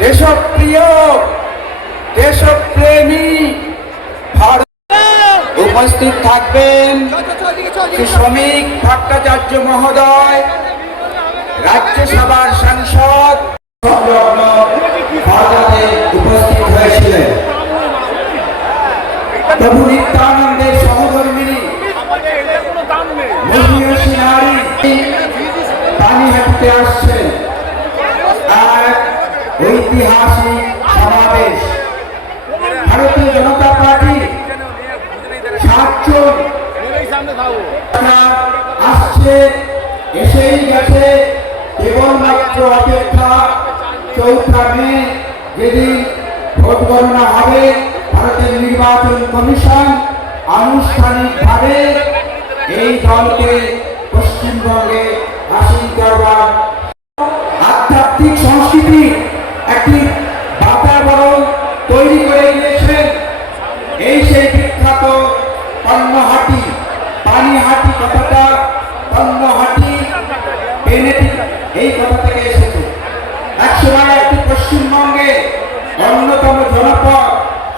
দেশপ্রিয় দেশপ্রেমী ভারত উপস্থিত থাকবেন শ্রমিক ভট্টাচার্য মহোদয়, রাজ্যসভার সাংসদ উপস্থিত হয়েছিলেন। প্রভু নিত্যানন্দের সহধর্মিনী নারী পানিহাটিতে আসছেন। এক ঐতিহাসিক সমাবেশ। ভারতীয় জনতা পার্টি 7 জন আসছে, এসেই গেছে। কেবলমাত্র অপেক্ষা 4 মে যেদিন ভোট গণনা হবে, ভারতের নির্বাচন কমিশন আনুষ্ঠানিকভাবে এই দলকে পশ্চিমবঙ্গে আসীন করবার আধ্যাত্মিক সংস্কৃতি একটি বাতাবরণ তৈরি করে দিয়েছেন। এই সেই বিখ্যাত তন্মহাটি পানিহাটি কথাটা তন্মহাটি এই কথা থেকে এসেছে। একসময় একটি পশ্চিমবঙ্গে অন্যতম জনপদ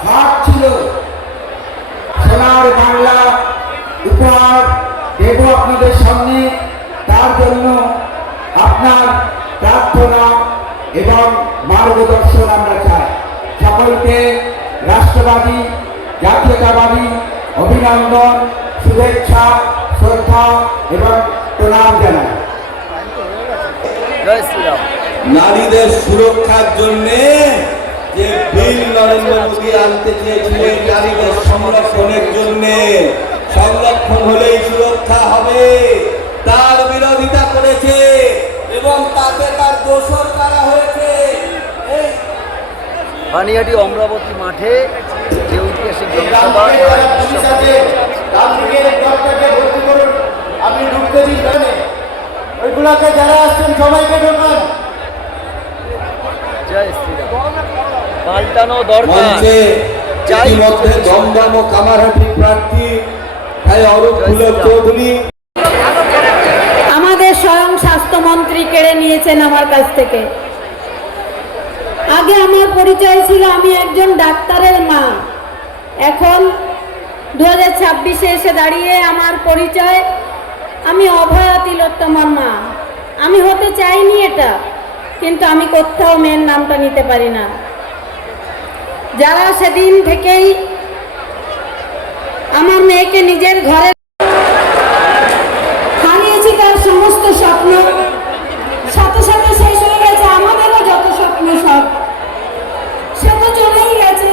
হাট ছিল। সোনার বাংলা উপহার দেব আপনাদের সামনে। তার জন্য আপনার প্রার্থনা এবং মার্গদর্শন আমরা চাই। সকলকে রাষ্ট্রবাদী জাতীয়তাবাদী অভিনন্দন, শুভেচ্ছা, শ্রদ্ধা এবং প্রণাম জানাই। নারীদের সুরক্ষার জন্য যে বিল নরেন্দ্র মোদী আনতে চেয়েছিলেন, নারীদের সংরক্ষণের জন্য, সংরক্ষণ হলেই সুরক্ষা হবে, তার বিরোধিতা করেছে এবং তাতে তার দোষর করা হয়েছে। পানিহাটি অমরাবতী মাঠে যে ঐতিহাসিক জনসভা, আপনি ঢুকতে দিন, ওইগুলাকে যারা আসছেন সবাইকে ঢোকান। জয় শ্রীরাম। পাল্টানো দরকার। ইতিমধ্যে দমদম ও কামারহাটি প্রার্থী অরূপ চৌধুরী আমাদের স্বয়ং স্বাস্থ্যমন্ত্রী কেড়ে নিয়েছেন আমার কাছ থেকে। আগে আমার পরিচয় ছিল আমি একজন ডাক্তারের মা। এখন 2026-এ এসে দাঁড়িয়ে আমার পরিচয় আমি অভয়া তিলোত্তমার মা। আমি হতে চাইনি এটা, কিন্তু আমি কোথাও মেয়ের নামটা নিতে পারি না। যারা সেদিন থেকেই আমার মেয়েকে নিজের ঘরে হারিয়েছি, তার সমস্ত স্বপ্ন সাথে সাথে শেষ হয়ে গেছে। আমাদেরও যত স্বপ্ন সব সে তো চলেই গেছে,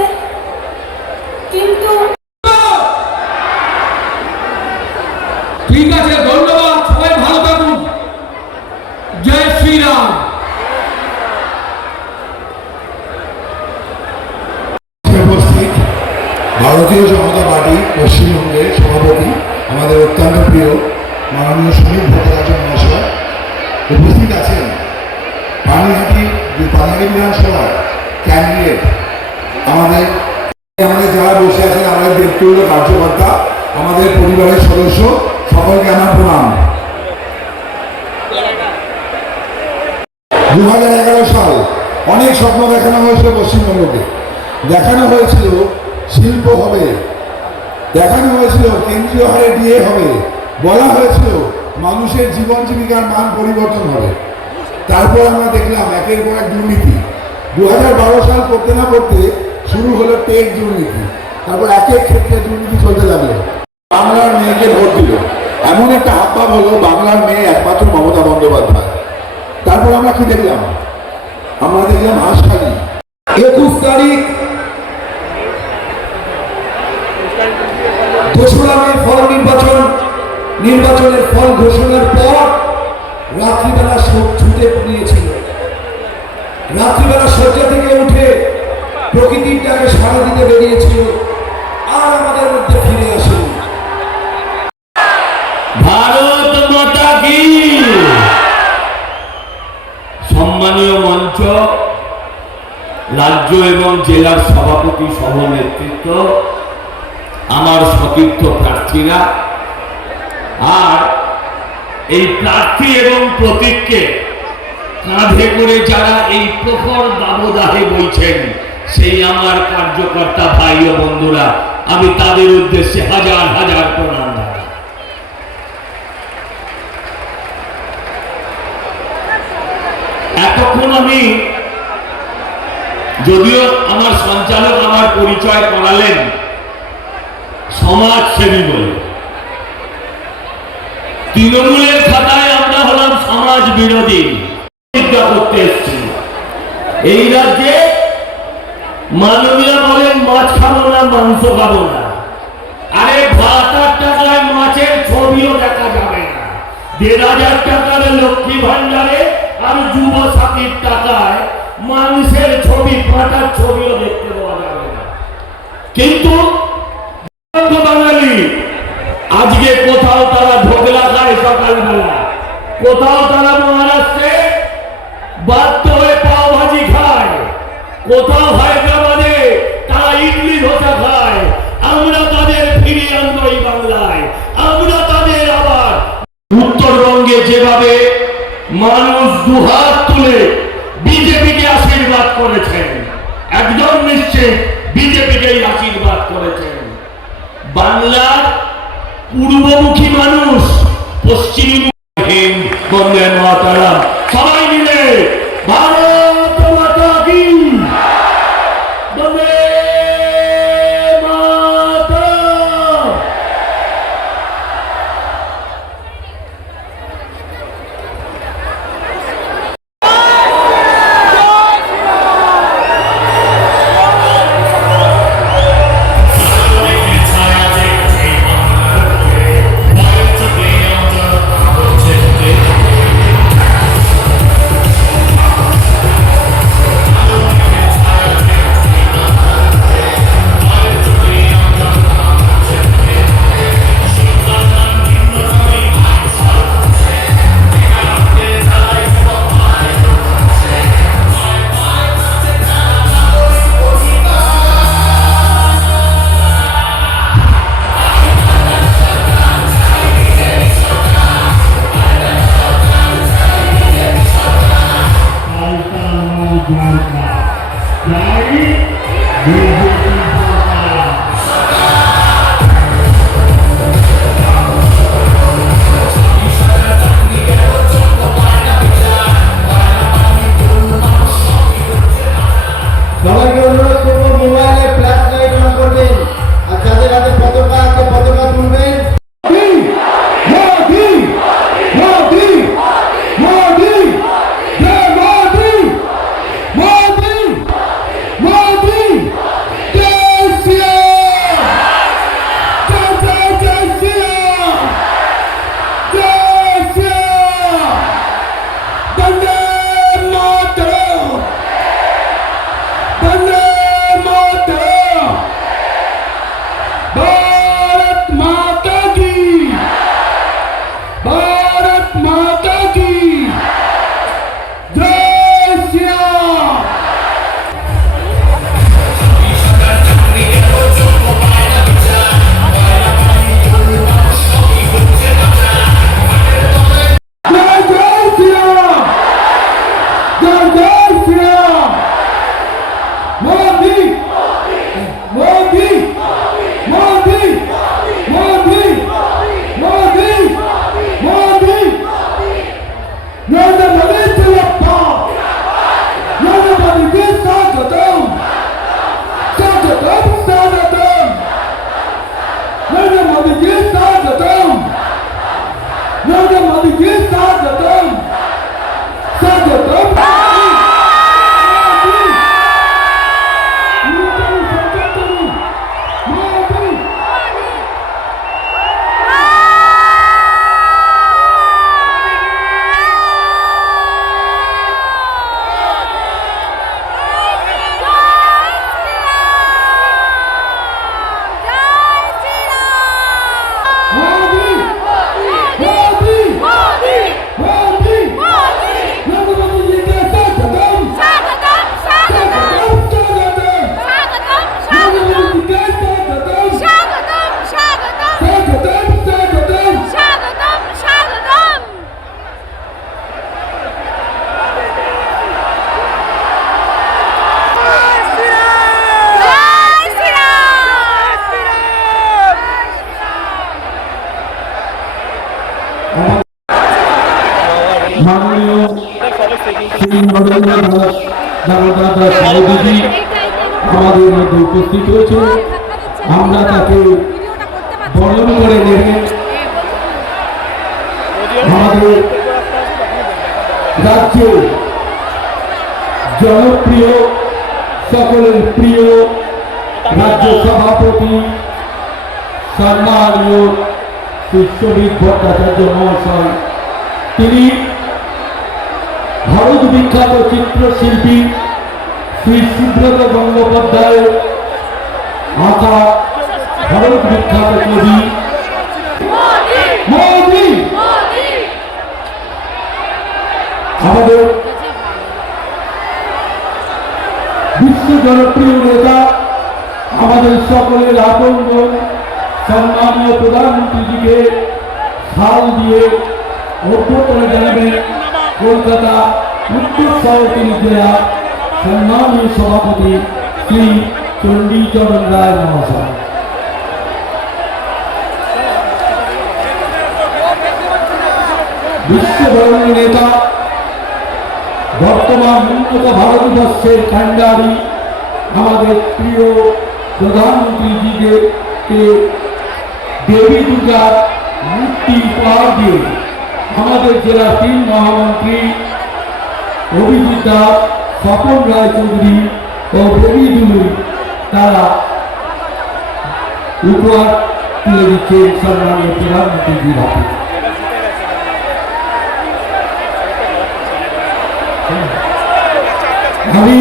কিন্তু ঠিক আছে, ধন্যবাদ, সবাই ভালো থাকুন। জয় শ্রীরাম। উপস্থিত ভারতীয় জনতা পার্টি পশ্চিমবঙ্গের সভাপতি আমাদের অত্যন্ত প্রিয় মাননীয় শ্রমিক ভট্টাচার্য মহাশয় উপস্থিত আছেন। পানিহাটি বিধানসভার ক্যান্ডিডেট আমাদের যারা বসে আছেন, আমাদের ব্যক্তিগত কার্যকর্তা, আমাদের পরিবারের সদস্য, সকলকে আমার প্রণাম। 2011 সাল অনেক স্বপ্ন দেখানো হয়েছিল পশ্চিমবঙ্গকে। দেখানো হয়েছিল শিল্প হবে, দেখানো হয়েছিল কেন্দ্রীয় হারে ডিএ হবে, বলা হয়েছিল মানুষের জীবন জীবিকার মান পরিবর্তন হবে। তারপর আমরা দেখলাম একের পর এক দুর্নীতি। 2012 সাল করতে না করতে শুরু হলো টেক দুর্নীতি, তারপর এক এক ক্ষেত্রে দুর্নীতি চলতে লাগলো। বাংলার মেয়েকে ভোট দিল, এমন একটা হাবভাব হলো বাংলার মেয়ে একমাত্র মমতা বন্দ্যোপাধ্যায়। তারপর আমরা কি দেখলাম? আমরা দেখলাম হাঁসখালি 21 তারিখ 2রা মে ফল নির্বাচনের ফল ঘোষণার পর রাত্রিবেলা ছুটে নিয়েছিল। রাত্রিবেলা শয্যা থেকে উঠে প্রকৃতির ডাকে সাড়া দিতে বেরিয়েছিল, আর আমাদের মধ্যে ফিরে আসে। ভারত মাতা কি। সম্মানীয় মঞ্চ, রাজ্য এবং জেলার সভাপতি সহ নেতৃত্ব, আমার সতীর্থ প্রার্থীরা, আর এই প্রার্থী এবং প্রতীককে কাঁধে করে যারা এই প্রখর দাবদাহে বইছেন, সেই আমার কার্যকর্তা ভাই ও বন্ধুরা, আমি তাদের উদ্দেশ্যে হাজার হাজার প্রণাম জানাই। এতক্ষণ আমি, যদিও আমার সঞ্চালক আমার পরিচয় করালেন সমাজসেবী বলে, তৃণমূলের খাতায় আমরা হলাম সমাজ বিরোধী করতে এসছি। এই রাজ্যে মাননীয় বলেন মাছ খাবো না, মাংস খাবো না। আরে ভাত আর টাকায় মাছের ছবিও দেখা যাবে না। ১,৫০০ টাকার লক্ষ্মী ভান্ডারে আর যুব সাথীর টাকায় মানুষের ছবি, পাটার ছবিও দেখতে পাওয়া যাবে না। কিন্তু বাঙালি আজকে কোথাও তারা ঢোকলা খায় সকালবেলা, কোথাও তারা মহারাষ্ট্রে বাধ্য হয়ে পাও ভাজি খায়, কোথাও হায়দ্রাবাদে তারা ইডলি ধোসা খায়। আমরা তাদের ফিরিয়ে আনবো এই বাংলায়। আমরা তাদের আবার উত্তরবঙ্গে যেভাবে মানুষ দুহাত তুলে বিজেপিকে আশীর্বাদ করেছেন, একদম নিশ্চিত বিজেপিকেই আশীর্বাদ করেছেন। বাংলার পূর্বমুখী মানুষ পশ্চিমমুখী, বন্দে মাতরম, সবাই মিলে ভারত মাতা কি, বন্দে মাতরম। খালেদা সাহেবজি আমাদের মধ্যে উপস্থিত হয়েছে। আমরা তাকে বরণ করে নেবেন। আমাদের রাজ্যে জনপ্রিয় সকলের প্রিয় রাজ্য সভাপতি সম্মানীয় বিশ্ববিদ ভট্টাচার্য মহাশয়, তিনি ভারত বিখ্যাত চিত্রশিল্পী শ্রী সুব্রত গঙ্গোপাধ্যায় আঁকা ভারত বিখ্যাত কবি মোদি, আমাদের বিশ্ব জনপ্রিয় নেতা, আমাদের সকলের আপনজন সম্মানীয় প্রধানমন্ত্রীজিকে সাল দিয়ে অভ্যর্থনা জানাবেন কলকাতা উত্তর সাউথ জেলা সম্মানীয় সভাপতি শ্রী চণ্ডীচরণ রায় মহাশয়। বিশ্বধর্মী নেতা, বর্তমান উন্নত ভারতবর্ষের কান্ডারি আমাদের প্রিয় প্রধানমন্ত্রীজিকে দেবী দুর্গার মূর্তি উপহার দিয়ে আমাদের জেলার 3 মহামন্ত্রী অভিজিৎ দাস, স্বপন রায়চৌধুরী ও দেবী দুলুই তারা উপহার তুলে দিচ্ছেন সম্মানীয় প্রধানমন্ত্রীজির হাতে। আমি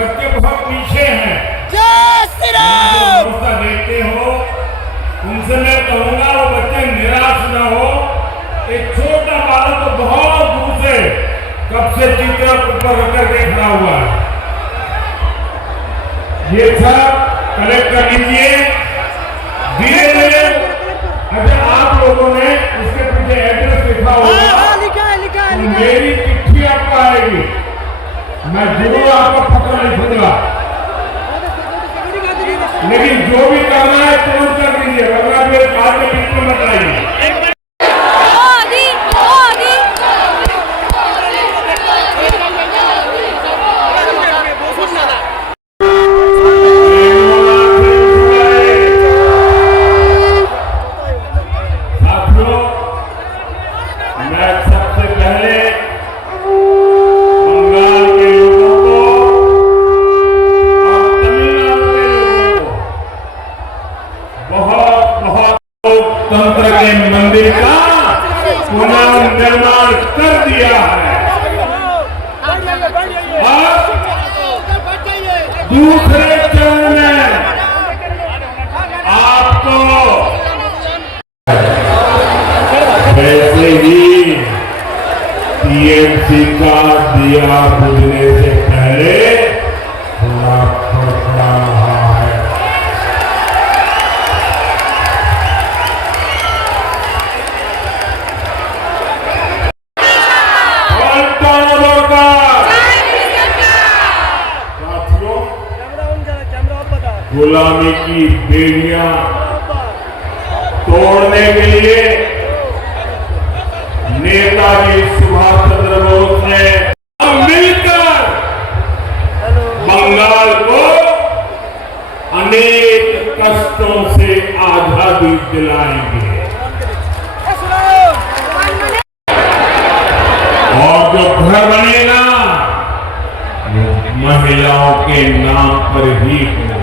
बच्चे बहुत पीछे हैं, व्यवस्था देखते हो, उनसे मैं कहूंगा वो बच्चे निराश न हो। एक छोटा बालक तो बहुत दूर से कब से चित्र ऊपर रख करके खड़ा हुआ है। ये सब कलेक्ट कर लीजिए धीरे धीरे। अच्छा, आप लोगों ने उसके पीछे एड्रेस लिखा होगा, तो मेरी चिट्ठी आपको आएगी, मैं जरूर आपको पत्र लिखूंगा, लेकिन जो भी करना है तुरंत कर दीजिए, वरना फिर बाद में बीच में मत लाइए। साथियों, मैं सबसे पहले बंगाल के लोगों को और तमिलनाडु के लोगों को बहुत बहुत लोकतंत्र के मंदिर का पुनर्निर्माण कर दिया है। और दूसरे चरण में आपको वैसे ही टीएमसी का दिया बुझने से पहले थोड़ा फड़फड़ा रहा है। साथियों, गुलामी की बेड़ियां तोड़ने के लिए नेताजी सुभाष चंद्र बोस ने मिलकर बंगाल को अनेक कष्टों से आजादी दिलाएंगे। और जो घर बनेगा वो महिलाओं के नाम पर ही होगा।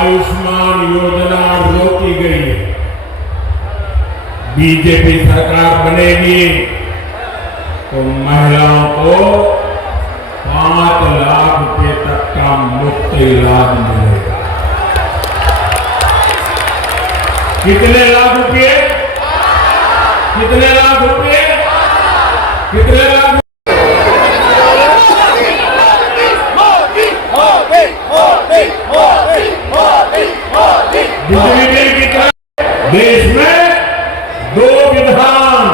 आयुष्मान योजना रोकी गई है। बीजेपी सरकार बनेगी तो महिलाओं को 5 लाख रुपए तक का मुफ्त इलाज मिलेगा। कितने लाख रुपए? कितने लाख रुपए? कितने लाख? बिजली बिल की देश में दो विधान,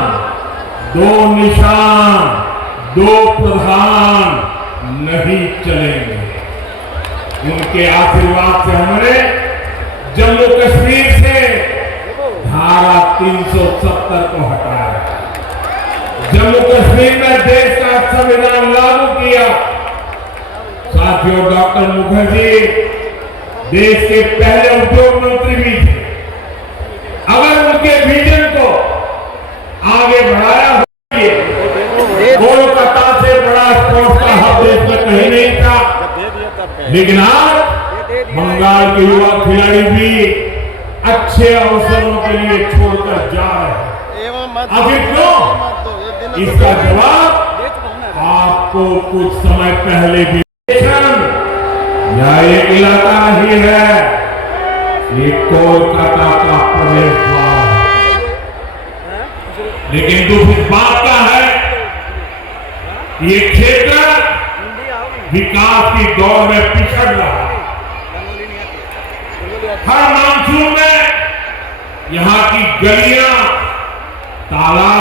दो निशान, दो प्रधान नहीं चलेंगे। उनके आशीर्वाद से हमने जम्मू कश्मीर से धारा 370 को हटाया, जम्मू कश्मीर में देश का संविधान लागू किया। साथियों, डॉक्टर मुखर्जी देश के पहले उद्योग मंत्री भी थे। अगर उनके विजन को आगे बढ़ाया होती, कोलकाता से बड़ा स्पोर्ट्स का हब देश में कहीं नहीं था, लेकिन आज बंगाल के युवा खिलाड़ी भी अच्छे अवसरों के लिए छोड़कर जा रहे हैं। आखिर क्यों? इसका जवाब आपको कुछ समय पहले भी यह एक इलाका नहीं है, ये कोलकाता का प्रवेश द्वार है। लेकिन दुख इस बात का है कि ये क्षेत्र विकास की दौड़ में पिछड़ रहा है। हर मानसून में यहाँ की गलियां, तालाब